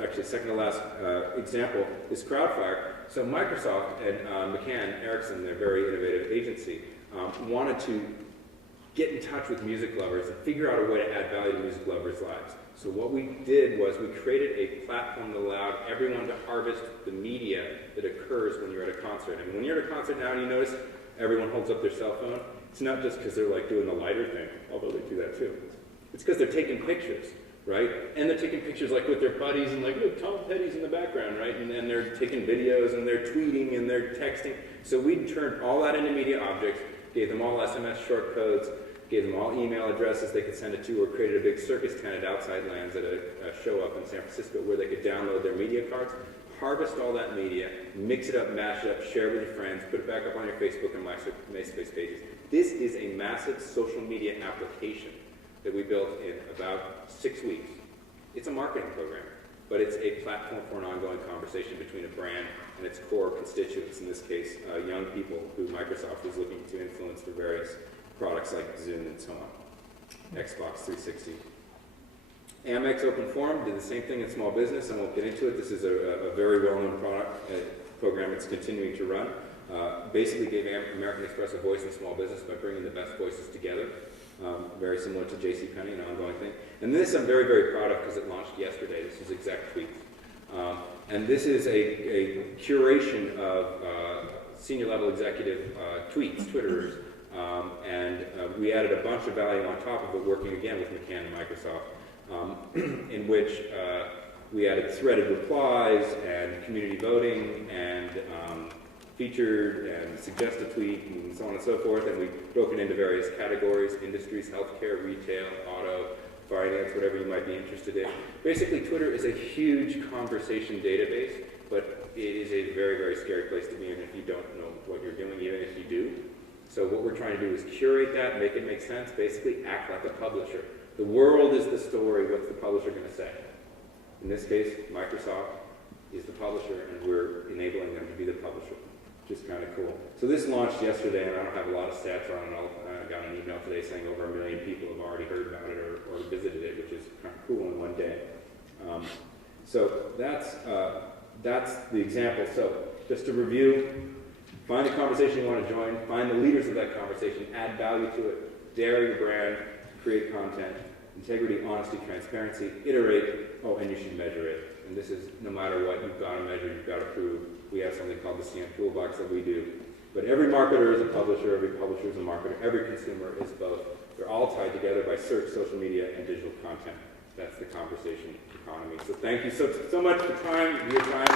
actually second to last example is Crowdfire. So Microsoft and McCann Erickson, their very innovative agency, wanted to get in touch with music lovers and figure out a way to add value to music lovers' lives. So what we did was we created a platform that allowed everyone to harvest the media that occurs when you're at a concert. And when you're at a concert now and you notice everyone holds up their cell phone, it's not just because they're like doing the lighter thing, although they do that too. It's because they're taking pictures, right? And they're taking pictures like with their buddies and like, look, Tom Petty's in the background, right? And then they're taking videos and they're tweeting and they're texting. So we turned all that into media objects, gave them all SMS short codes, gave them all email addresses they could send it to, or created a big circus tent at Outside Lands at a show up in San Francisco where they could download their media cards, harvest all that media, mix it up, mash it up, share it with your friends, put it back up on your Facebook and MySpace pages. This is a massive social media application that we built in about 6 weeks. It's a marketing program, but it's a platform for an ongoing conversation between a brand and its core constituents, in this case, young people who Microsoft is looking to influence through various products like Zoom and so on. Xbox 360. Amex Open Forum did the same thing in small business. I won't get into it. This is a very well-known program it's continuing to run. Basically gave American Express a voice in small business by bringing the best voices together. Very similar to JCPenney, an ongoing thing. And this I'm very, very proud of because it launched yesterday. This is Exec Tweets. And this is a curation of senior level executive tweets, Twitterers. And we added a bunch of value on top of it, working again with McCann and Microsoft, in which we added threaded replies and community voting and featured and suggest a tweet and so on and so forth. And we broke it into various categories: industries, healthcare, retail, auto, finance, whatever you might be interested in. Basically, Twitter is a huge conversation database, but it is a very, very scary place to be in if you don't know what you're doing, even if you do. So what we're trying to do is curate that, make it make sense, basically act like a publisher. The world is the story, what's the publisher going to say? In this case, Microsoft is the publisher, and we're enabling them to be the publisher, which is kind of cool. So this launched yesterday, and I don't have a lot of stats on it. I got an email today saying over 1 million people have already heard about it or visited it, which is kind of cool in one day. So that's the example. So just to review, find the conversation you want to join, find the leaders of that conversation, add value to it, dare your brand, create content, integrity, honesty, transparency, iterate, and you should measure it. And this is no matter what, you've got to measure, you've got to prove. We have something called the CM Toolbox that we do. But every marketer is a publisher, every publisher is a marketer, every consumer is both. They're all tied together by search, social media, and digital content. That's the conversation economy. So thank you so much for your time.